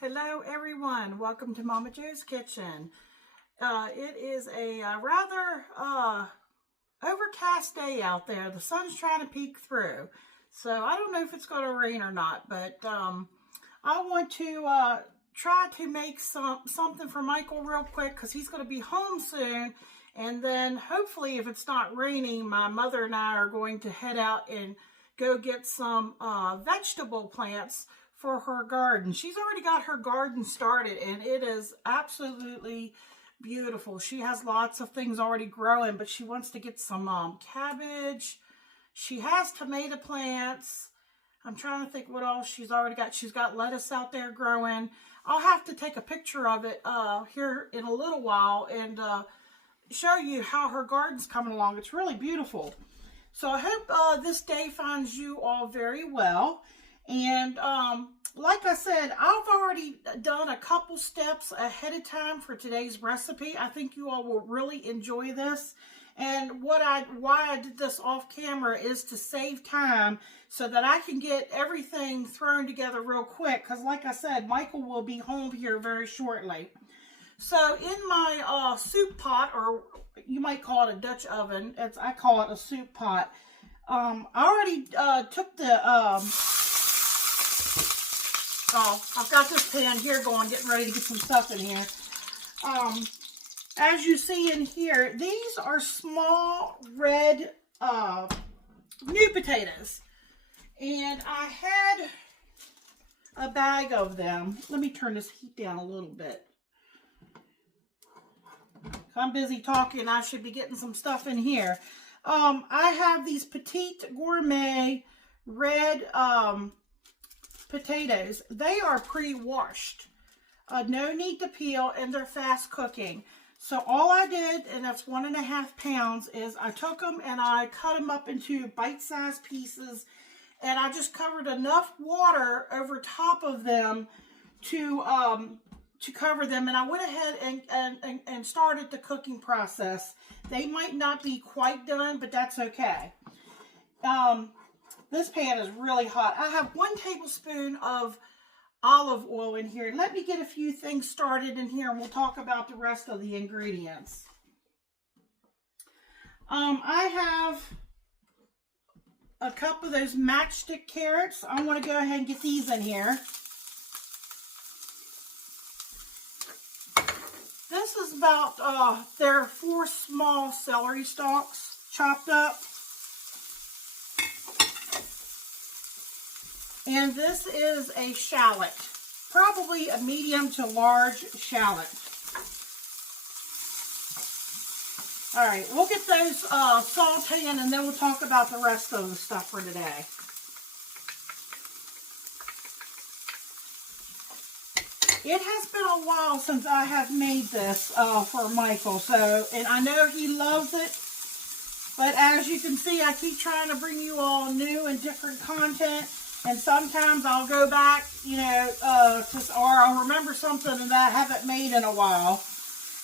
Hello everyone, welcome to Momma Jo's Kitchen. It is a rather overcast day out there. The sun's trying to peek through. So I don't know if it's going to rain or not, but I want to try to make something for Michael real quick because he's going to be home soon. And then hopefully if it's not raining, my mother and I are going to head out and go get some vegetable plants for her garden. She's already got her garden started and it is absolutely beautiful. She has lots of things already growing, but she wants to get some cabbage. She has tomato plants. I'm trying to think what else she's already got. She's got lettuce out there growing. I'll have to take a picture of it here in a little while and show you how her garden's coming along. It's really beautiful. So I hope this day finds you all very well. And like I said, I've already done a couple steps ahead of time for today's recipe. I think you all will really enjoy this. And why I did this off camera is to save time so that I can get everything thrown together real quick. Because like I said, Michael will be home here very shortly. So in my soup pot, or you might call it a Dutch oven, I call it a soup pot. I already took the... I've got this pan here going, getting ready to get some stuff in here. As you see in here, these are small red new potatoes. And I had a bag of them. Let me turn this heat down a little bit. I'm busy talking. I should be getting some stuff in here. I have these petite gourmet red potatoes. They are pre-washed. No need to peel, and they're fast cooking. So all I did, and that's 1.5 pounds, is I took them and I cut them up into bite-sized pieces, and I just covered enough water over top of them to cover them, and I went ahead and started the cooking process. They might not be quite done, but that's okay. This pan is really hot. I have 1 tablespoon of olive oil in here. Let me get a few things started in here and we'll talk about the rest of the ingredients. I have a cup of those matchstick carrots. I want to go ahead and get these in here. This is about, there are 4 small celery stalks chopped up. And this is a shallot, probably a medium to large shallot. All right, we'll get those sauteing and then we'll talk about the rest of the stuff for today. It has been a while since I have made this for Michael, and I know he loves it. But as you can see, I keep trying to bring you all new and different content. And sometimes I'll go back, or I'll remember something that I haven't made in a while.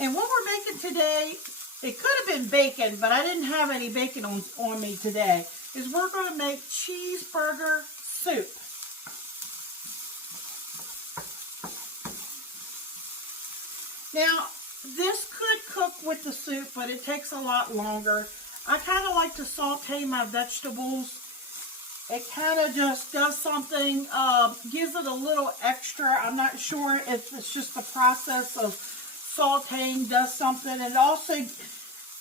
And what we're making today, it could have been bacon, but I didn't have any bacon on me today, is we're going to make cheeseburger soup. Now, this could cook with the soup, but it takes a lot longer. I kind of like to saute my vegetables. It kind of just does something, gives it a little extra. I'm not sure if it's just the process of sauteing does something. It also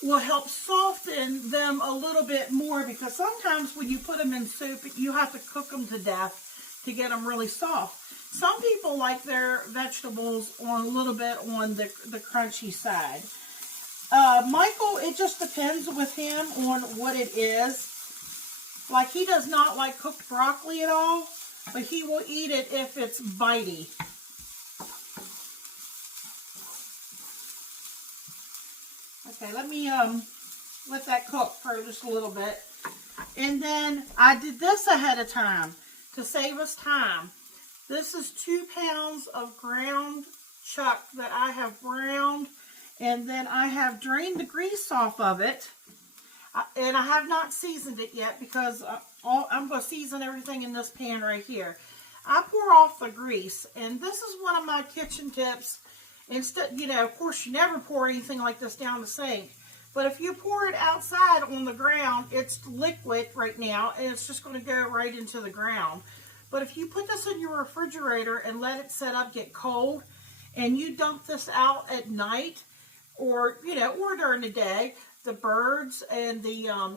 will help soften them a little bit more because sometimes when you put them in soup, you have to cook them to death to get them really soft. Some people like their vegetables on a little bit on the crunchy side. Michael, it just depends with him on what it is. Like, he does not like cooked broccoli at all, but he will eat it if it's bitey. Okay, let me let that cook for just a little bit. And then I did this ahead of time to save us time. This is 2 pounds of ground chuck that I have browned, and then I have drained the grease off of it. And I have not seasoned it yet because I'm going to season everything in this pan right here. I pour off the grease, and this is one of my kitchen tips. Instead, you know, of course, you never pour anything like this down the sink. But if you pour it outside on the ground, it's liquid right now, and it's just going to go right into the ground. But if you put this in your refrigerator and let it set up, get cold, and you dump this out at night, or, you know, or during the day, the birds and the,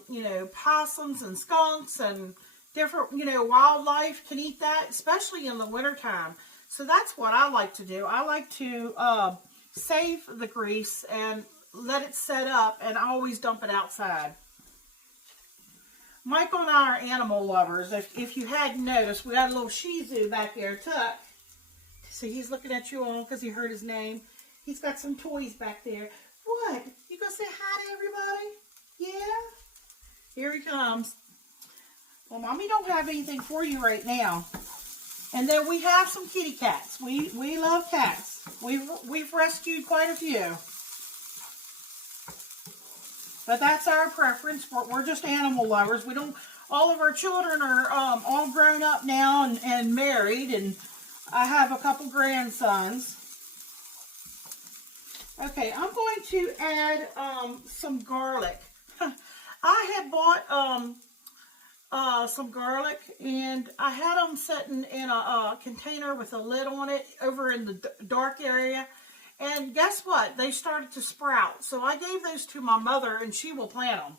you know, possums and skunks and different, you know, wildlife can eat that, especially in the wintertime. So that's what I like to do. I like to save the grease and let it set up, and I always dump it outside. Michael and I are animal lovers. If you hadn't noticed, we got a little Shih Tzu back there, Tuck. So he's looking at you all because he heard his name. He's got some toys back there. What? You gonna say hi to everybody? Yeah? Here he comes. Well, Mommy don't have anything for you right now. And then we have some kitty cats. We love cats. We've rescued quite a few. But that's our preference. We're just animal lovers. We don't. All of our children are all grown up now and married, and I have a couple grandsons. Okay, I'm going to add some garlic. I had bought some garlic, and I had them sitting in a container with a lid on it over in the dark area. And guess what? They started to sprout. So I gave those to my mother, and she will plant them.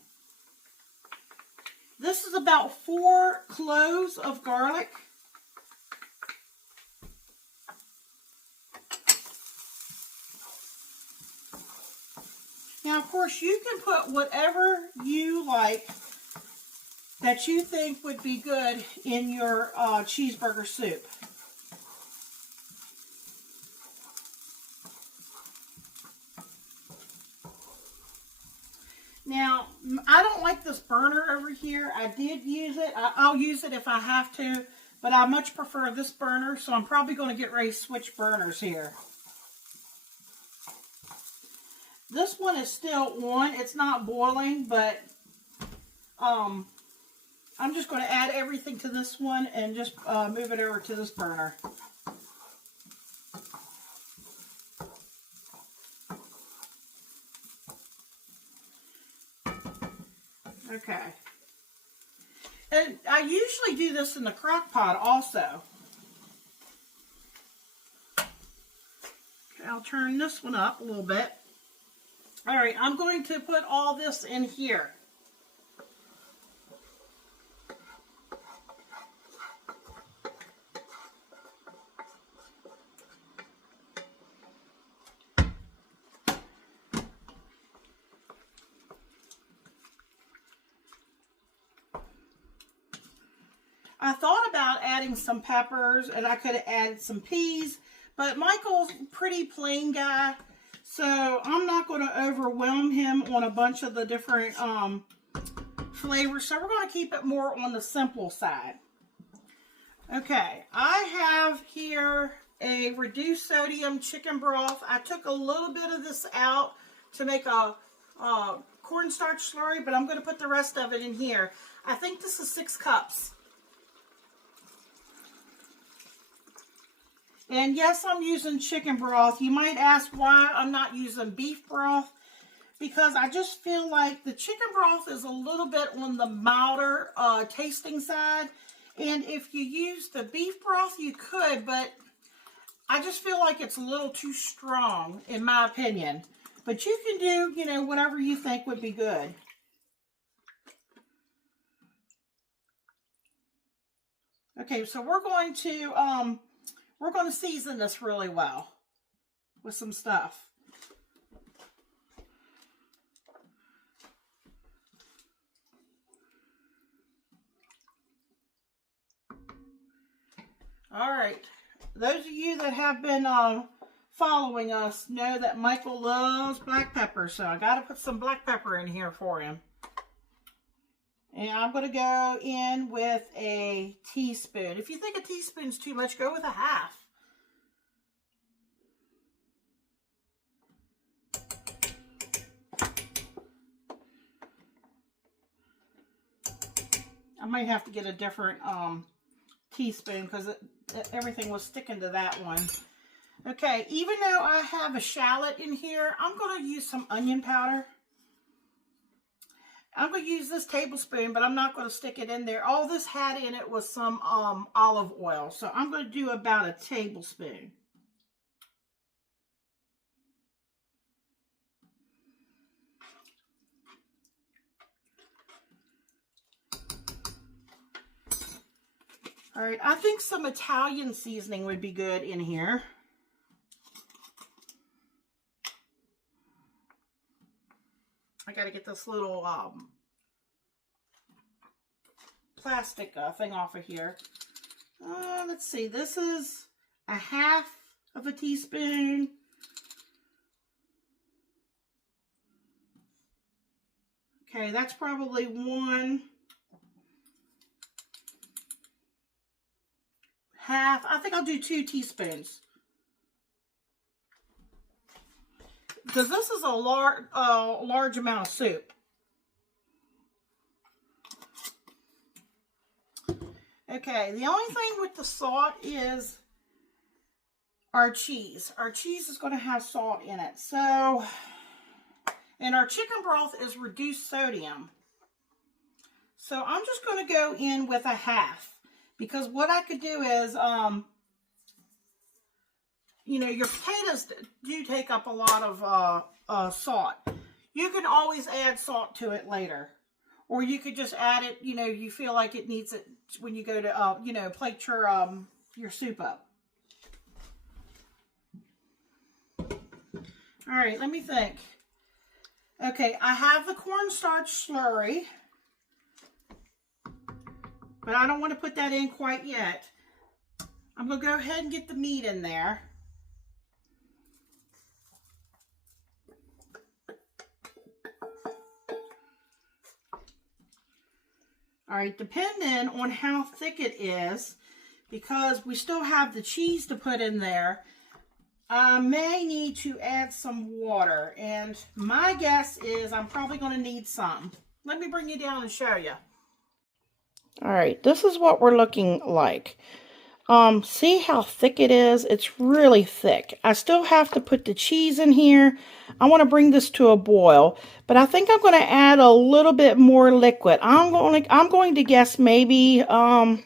This is about 4 cloves of garlic. Now, of course, you can put whatever you like that you think would be good in your cheeseburger soup. Now, I don't like this burner over here. I did use it. I'll use it if I have to, but I much prefer this burner, so I'm probably going to get ready to switch burners here. This one is still on. It's not boiling, but I'm just going to add everything to this one and just move it over to this burner. Okay. And I usually do this in the crock pot also. Okay, I'll turn this one up a little bit. All right, I'm going to put all this in here. I thought about adding some peppers, and I could have added some peas, but Michael's a pretty plain guy, so I'm not going to overwhelm him on a bunch of the different flavors, so we're going to keep it more on the simple side. Okay, I have here a reduced sodium chicken broth. I took a little bit of this out to make a cornstarch slurry, but I'm going to put the rest of it in here. I think this is 6 cups. And yes, I'm using chicken broth. You might ask why I'm not using beef broth. Because I just feel like the chicken broth is a little bit on the milder tasting side. And if you use the beef broth, you could, but I just feel like it's a little too strong, in my opinion. But you can do, you know, whatever you think would be good. Okay, so we're going to season this really well with some stuff. All right, those of you that have been following us know that Michael loves black pepper, so I got to put some black pepper in here for him. And I'm going to go in with a teaspoon. If you think a teaspoon's too much, go with a half. I might have to get a different teaspoon because everything was sticking to that one. Okay, even though I have a shallot in here, I'm going to use some onion powder. I'm going to use this tablespoon, but I'm not going to stick it in there. All this had in it was some olive oil. So I'm going to do about a tablespoon. All right, I think some Italian seasoning would be good in here. I got to get this little plastic thing off of here. Let's see, this is a half of a teaspoon. Okay, that's probably one. Half. I think I'll do 2 teaspoons. Because this is a large amount of soup. Okay, the only thing with the salt is our cheese. Our cheese is going to have salt in it. So, and our chicken broth is reduced sodium. So I'm just going to go in with a half. Because what I could do is, you know, your potatoes do take up a lot of salt. You can always add salt to it later. Or you could just add it, you know, you feel like it needs it when you go to, you know, plate your soup up. All right, let me think. Okay, I have the cornstarch slurry. But I don't want to put that in quite yet. I'm going to go ahead and get the meat in there. All right, depending on how thick it is, because we still have the cheese to put in there, I may need to add some water. And my guess is I'm probably going to need some. Let me bring you down and show you. All right, this is what we're looking like. See how thick it is? It's really thick. I still have to put the cheese in here. I want to bring this to a boil, but I think I'm going to add a little bit more liquid. I'm going to guess maybe 2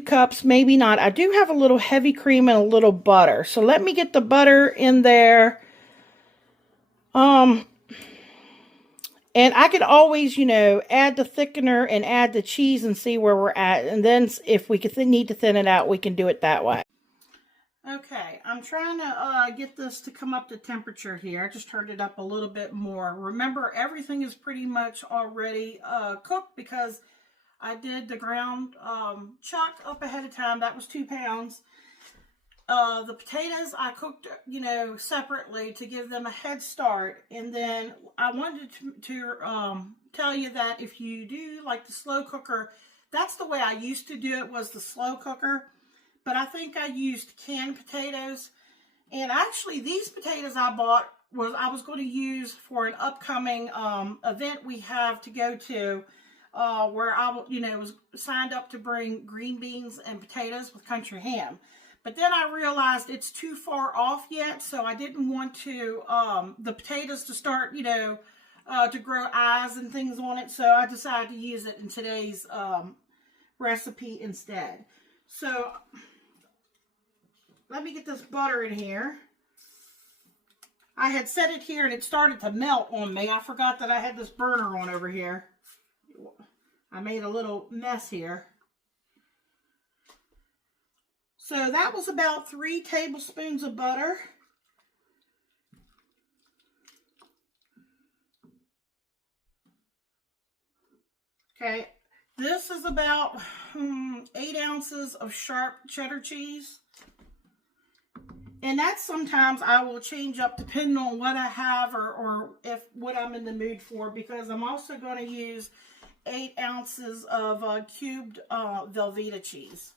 cups, maybe not. I do have a little heavy cream and a little butter. So let me get the butter in there. And I could always, you know, add the thickener and add the cheese and see where we're at. And then if we could need to thin it out, we can do it that way. Okay, I'm trying to get this to come up to temperature here. I just turned it up a little bit more. Remember, everything is pretty much already cooked because I did the ground chuck up ahead of time. That was 2 pounds. The potatoes I cooked, you know, separately to give them a head start. And then I wanted to tell you that if you do like the slow cooker, that's the way I used to do it, was the slow cooker. But I think I used canned potatoes. And actually these potatoes I bought I was going to use for an upcoming event we have to go to where I, you know, was signed up to bring green beans and potatoes with country ham. But then I realized it's too far off yet, so I didn't want to, the potatoes to start, you know, to grow eyes and things on it. So I decided to use it in today's recipe instead. So let me get this butter in here. I had set it here and it started to melt on me. I forgot that I had this burner on over here. I made a little mess here. So that was about 3 tablespoons of butter. Okay, this is about 8 ounces of sharp cheddar cheese. And that's sometimes I will change up depending on what I have or if what I'm in the mood for, because I'm also going to use 8 ounces of cubed Velveeta cheese.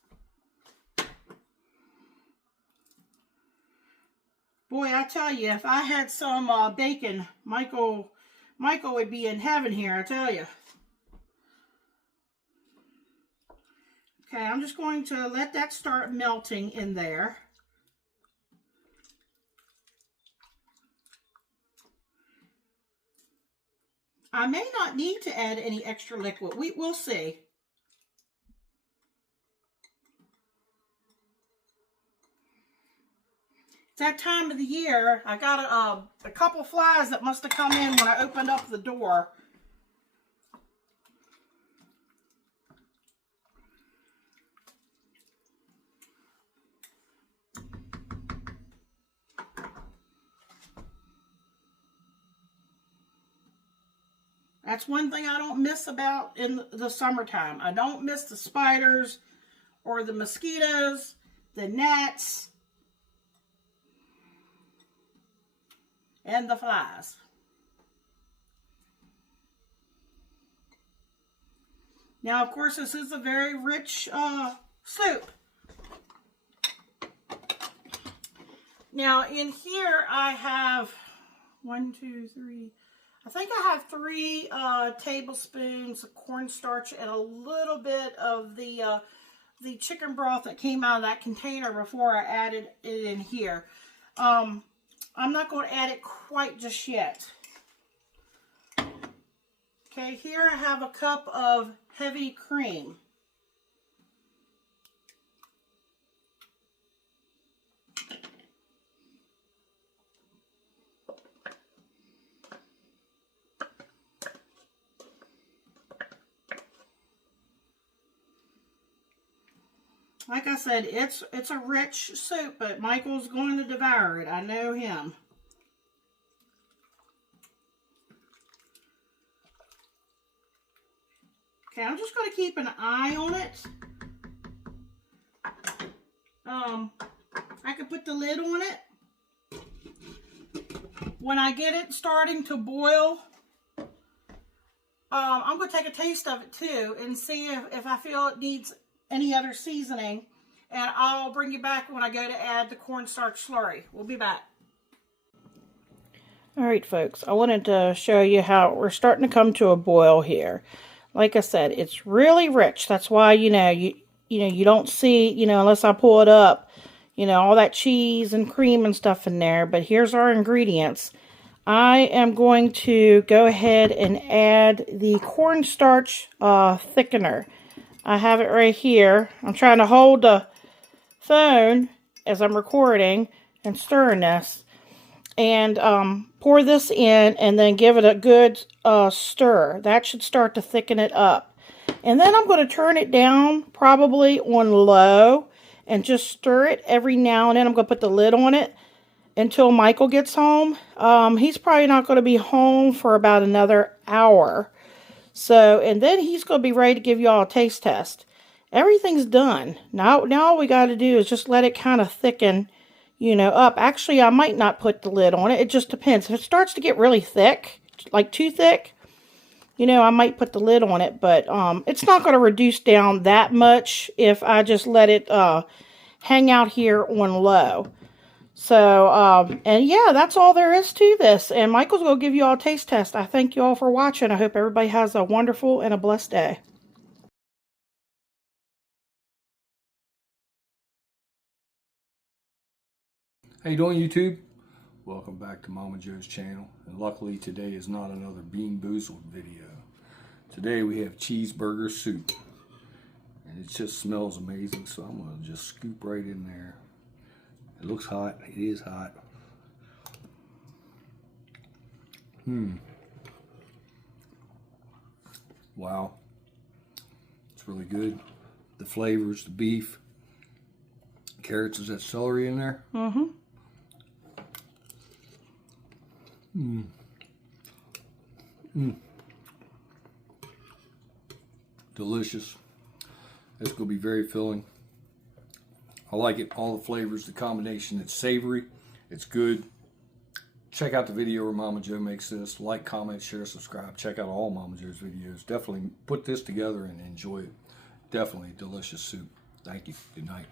Boy, I tell you, if I had some bacon, Michael would be in heaven here, I tell you. Okay, I'm just going to let that start melting in there. I may not need to add any extra liquid. We'll see. It's that time of the year. I got a couple flies that must have come in when I opened up the door. That's one thing I don't miss about in the summertime. I don't miss the spiders or the mosquitoes, the gnats, and the flies. Now, of course, this is a very rich soup. Now, in here I have 1, 2, 3... I think I have 3 tablespoons of cornstarch and a little bit of the chicken broth that came out of that container before I added it in here. I'm not going to add it quite just yet. Okay, here I have a cup of heavy cream. Like I said, it's a rich soup, but Michael's going to devour it. I know him. Okay, I'm just going to keep an eye on it. I could put the lid on it. When I get it starting to boil, I'm going to take a taste of it too and see if I feel it needs any other seasoning, and I'll bring you back when I go to add the cornstarch slurry. We'll be back. Alright folks, I wanted to show you how we're starting to come to a boil here. Like I said, it's really rich. That's why, you don't see, unless I pull it up, all that cheese and cream and stuff in there. But here's our ingredients. I am going to go ahead and add the cornstarch thickener. I have it right here. I'm trying to hold the phone as I'm recording and stirring this. And pour this in and then give it a good stir. That should start to thicken it up. And then I'm going to turn it down, probably on low, and just stir it every now and then. I'm going to put the lid on it until Michael gets home. He's probably not going to be home for about another hour. So, and then he's going to be ready to give you all a taste test. Everything's done. Now all we got to do is just let it kind of thicken, up. Actually, I might not put the lid on it. It just depends. If it starts to get really thick, like too thick, I might put the lid on it. But it's not going to reduce down that much if I just let it hang out here on low. So, and yeah, that's all there is to this. And Michael's going to give you all a taste test. I thank you all for watching. I hope everybody has a wonderful and a blessed day. How you doing, YouTube? Welcome back to Momma Jo's channel. And luckily today is not another Bean Boozled video. Today we have cheeseburger soup. And it just smells amazing, so I'm going to just scoop right in there. It looks hot. It is hot. Wow. It's really good. The flavors, the beef. Carrots, is that celery in there? Delicious. It's going to be very filling. I like it. All the flavors, the combination. It's savory. It's good. Check out the video where Momma Jo makes this. Like, comment, share, subscribe. Check out all Momma Jo's videos. Definitely put this together and enjoy it. Definitely delicious soup. Thank you. Good night.